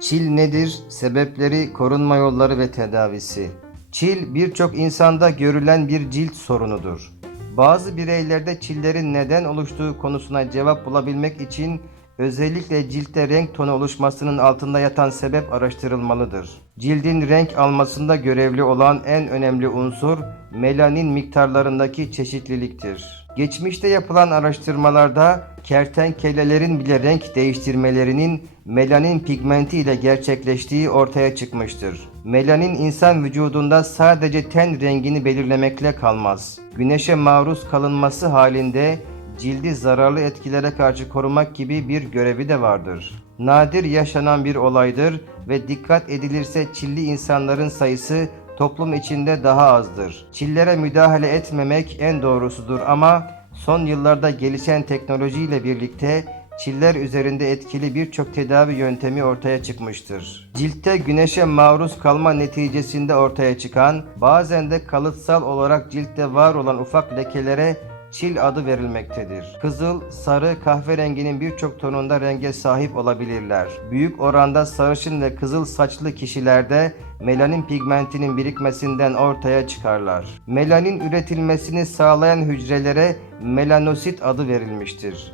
Çil nedir? Sebepleri, korunma yolları ve tedavisi. Çil birçok insanda görülen bir cilt sorunudur. Bazı bireylerde çillerin neden oluştuğu konusuna cevap bulabilmek için özellikle ciltte renk tonu oluşmasının altında yatan sebep araştırılmalıdır. Cildin renk almasında görevli olan en önemli unsur melanin miktarlarındaki çeşitliliktir. Geçmişte yapılan araştırmalarda kertenkelelerin bile renk değiştirmelerinin melanin pigmenti ile gerçekleştiği ortaya çıkmıştır. Melanin insan vücudunda sadece ten rengini belirlemekle kalmaz. Güneşe maruz kalınması halinde cildi zararlı etkilere karşı korumak gibi bir görevi de vardır. Nadir yaşanan bir olaydır ve dikkat edilirse çilli insanların sayısı toplum içinde daha azdır. Çillere müdahale etmemek en doğrusudur ama son yıllarda gelişen teknolojiyle birlikte çiller üzerinde etkili birçok tedavi yöntemi ortaya çıkmıştır. Ciltte güneşe maruz kalma neticesinde ortaya çıkan, bazen de kalıtsal olarak ciltte var olan ufak lekelere çil adı verilmektedir. Kızıl, sarı, kahverenginin birçok tonunda renge sahip olabilirler. Büyük oranda sarışın ve kızıl saçlı kişilerde melanin pigmentinin birikmesinden ortaya çıkarlar. Melanin üretilmesini sağlayan hücrelere melanosit adı verilmiştir.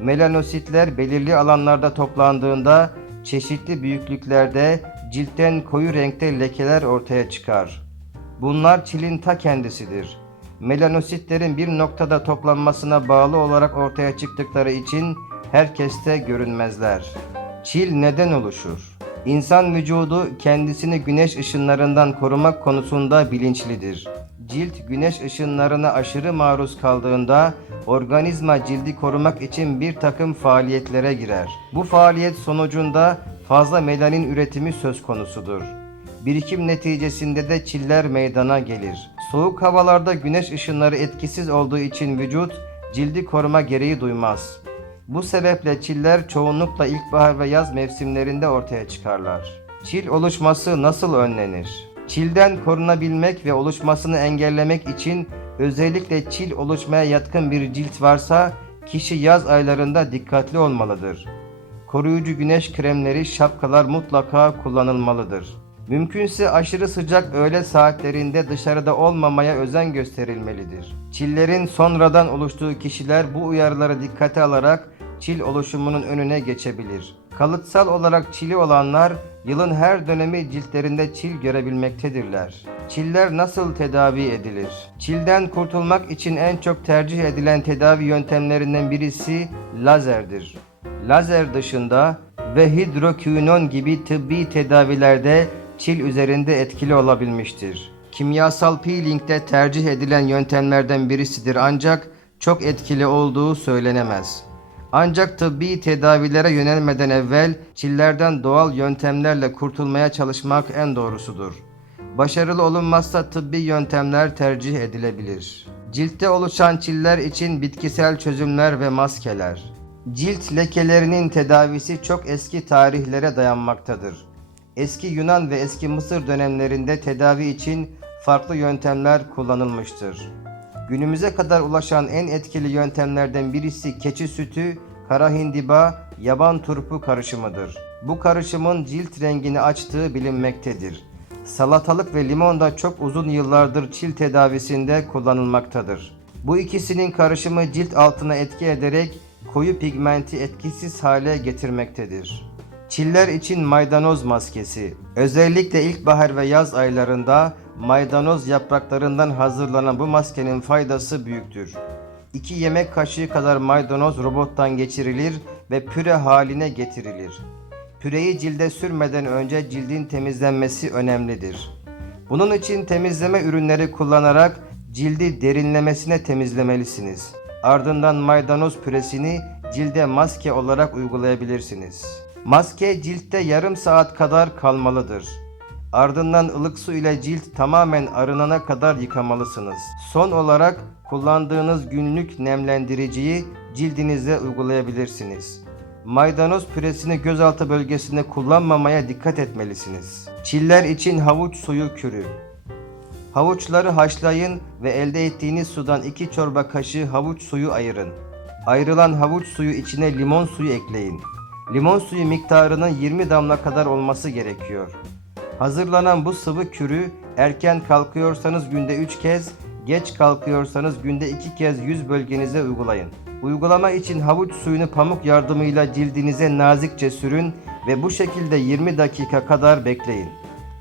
Melanositler belirli alanlarda toplandığında çeşitli büyüklüklerde ciltten koyu renkte lekeler ortaya çıkar. Bunlar çilin ta kendisidir. Melanositlerin bir noktada toplanmasına bağlı olarak ortaya çıktıkları için herkeste görünmezler. Çil neden oluşur? İnsan vücudu kendisini güneş ışınlarından korumak konusunda bilinçlidir. Cilt güneş ışınlarına aşırı maruz kaldığında organizma cildi korumak için bir takım faaliyetlere girer. Bu faaliyet sonucunda fazla melanin üretimi söz konusudur. Birikim neticesinde de çiller meydana gelir. Soğuk havalarda güneş ışınları etkisiz olduğu için vücut cildi koruma gereği duymaz. Bu sebeple çiller çoğunlukla ilkbahar ve yaz mevsimlerinde ortaya çıkarlar. Çil oluşması nasıl önlenir? Çilden korunabilmek ve oluşmasını engellemek için özellikle çil oluşmaya yatkın bir cilt varsa kişi yaz aylarında dikkatli olmalıdır. Koruyucu güneş kremleri, şapkalar mutlaka kullanılmalıdır. Mümkünse aşırı sıcak öğle saatlerinde dışarıda olmamaya özen gösterilmelidir. Çillerin sonradan oluştuğu kişiler bu uyarıları dikkate alarak çil oluşumunun önüne geçebilir. Kalıtsal olarak çili olanlar yılın her dönemi ciltlerinde çil görebilmektedirler. Çiller nasıl tedavi edilir? Çilden kurtulmak için en çok tercih edilen tedavi yöntemlerinden birisi lazerdir. Lazer dışında ve hidrokinon gibi tıbbi tedavilerde çil üzerinde etkili olabilmiştir. Kimyasal peeling de tercih edilen yöntemlerden birisidir ancak çok etkili olduğu söylenemez. Ancak tıbbi tedavilere yönelmeden evvel çillerden doğal yöntemlerle kurtulmaya çalışmak en doğrusudur. Başarılı olunmazsa tıbbi yöntemler tercih edilebilir. Ciltte oluşan çiller için bitkisel çözümler ve maskeler. Cilt lekelerinin tedavisi çok eski tarihlere dayanmaktadır. Eski Yunan ve eski Mısır dönemlerinde tedavi için farklı yöntemler kullanılmıştır. Günümüze kadar ulaşan en etkili yöntemlerden birisi keçi sütü, kara hindiba, yaban turpu karışımıdır. Bu karışımın cilt rengini açtığı bilinmektedir. Salatalık ve limon da çok uzun yıllardır çil tedavisinde kullanılmaktadır. Bu ikisinin karışımı cilt altına etki ederek koyu pigmenti etkisiz hale getirmektedir. Çiller için maydanoz maskesi. Özellikle ilkbahar ve yaz aylarında maydanoz yapraklarından hazırlanan bu maskenin faydası büyüktür. 2 yemek kaşığı kadar maydanoz robottan geçirilir ve püre haline getirilir. Püreyi cilde sürmeden önce cildin temizlenmesi önemlidir. Bunun için temizleme ürünleri kullanarak cildi derinlemesine temizlemelisiniz. Ardından maydanoz püresini cilde maske olarak uygulayabilirsiniz. Maske ciltte yarım saat kadar kalmalıdır. Ardından ılık su ile cilt tamamen arınana kadar yıkamalısınız. Son olarak kullandığınız günlük nemlendiriciyi cildinize uygulayabilirsiniz. Maydanoz püresini gözaltı bölgesinde kullanmamaya dikkat etmelisiniz. Çiller için havuç suyu kürü. Havuçları haşlayın ve elde ettiğiniz sudan 2 çorba kaşığı havuç suyu ayırın. Ayrılan havuç suyu içine limon suyu ekleyin. Limon suyu miktarının 20 damla kadar olması gerekiyor. Hazırlanan bu sıvı kürü erken kalkıyorsanız günde 3 kez, geç kalkıyorsanız günde 2 kez yüz bölgenize uygulayın. Uygulama için havuç suyunu pamuk yardımıyla cildinize nazikçe sürün ve bu şekilde 20 dakika kadar bekleyin.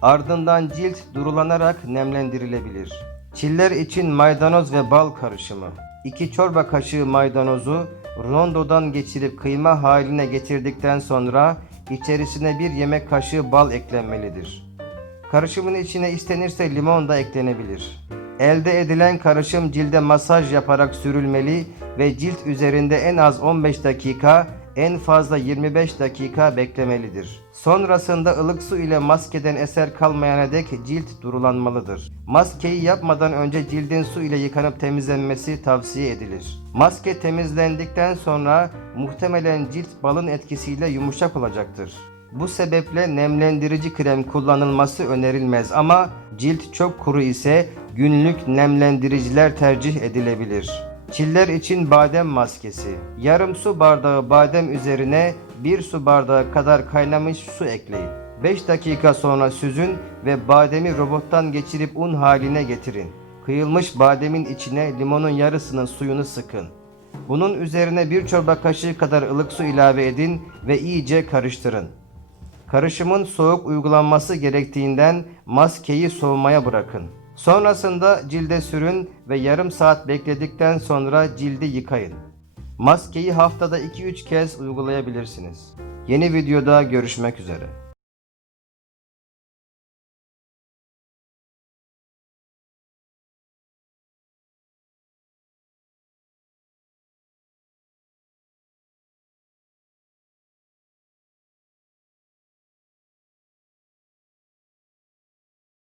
Ardından cilt durulanarak nemlendirilebilir. Çiller için maydanoz ve bal karışımı. 2 çorba kaşığı maydanozu rondodan geçirip kıyma haline getirdikten sonra içerisine bir yemek kaşığı bal eklenmelidir. Karışımın içine istenirse limon da eklenebilir. Elde edilen karışım cilde masaj yaparak sürülmeli ve cilt üzerinde en az 15 dakika, en fazla 25 dakika beklemelidir. Sonrasında ılık su ile maskeden eser kalmayana dek cilt durulanmalıdır. Maskeyi yapmadan önce cildin su ile yıkanıp temizlenmesi tavsiye edilir. Maske temizlendikten sonra muhtemelen cilt balın etkisiyle yumuşak olacaktır. Bu sebeple nemlendirici krem kullanılması önerilmez ama cilt çok kuru ise günlük nemlendiriciler tercih edilebilir. Çiller için badem maskesi. Yarım su bardağı badem üzerine 1 su bardağı kadar kaynamış su ekleyin. 5 dakika sonra süzün ve bademi robottan geçirip un haline getirin. Kıyılmış bademin içine limonun yarısının suyunu sıkın. Bunun üzerine bir çorba kaşığı kadar ılık su ilave edin ve iyice karıştırın. Karışımın soğuk uygulanması gerektiğinden maskeyi soğumaya bırakın. Sonrasında cilde sürün ve yarım saat bekledikten sonra cildi yıkayın. Maskeyi haftada 2-3 kez uygulayabilirsiniz. Yeni videoda görüşmek üzere.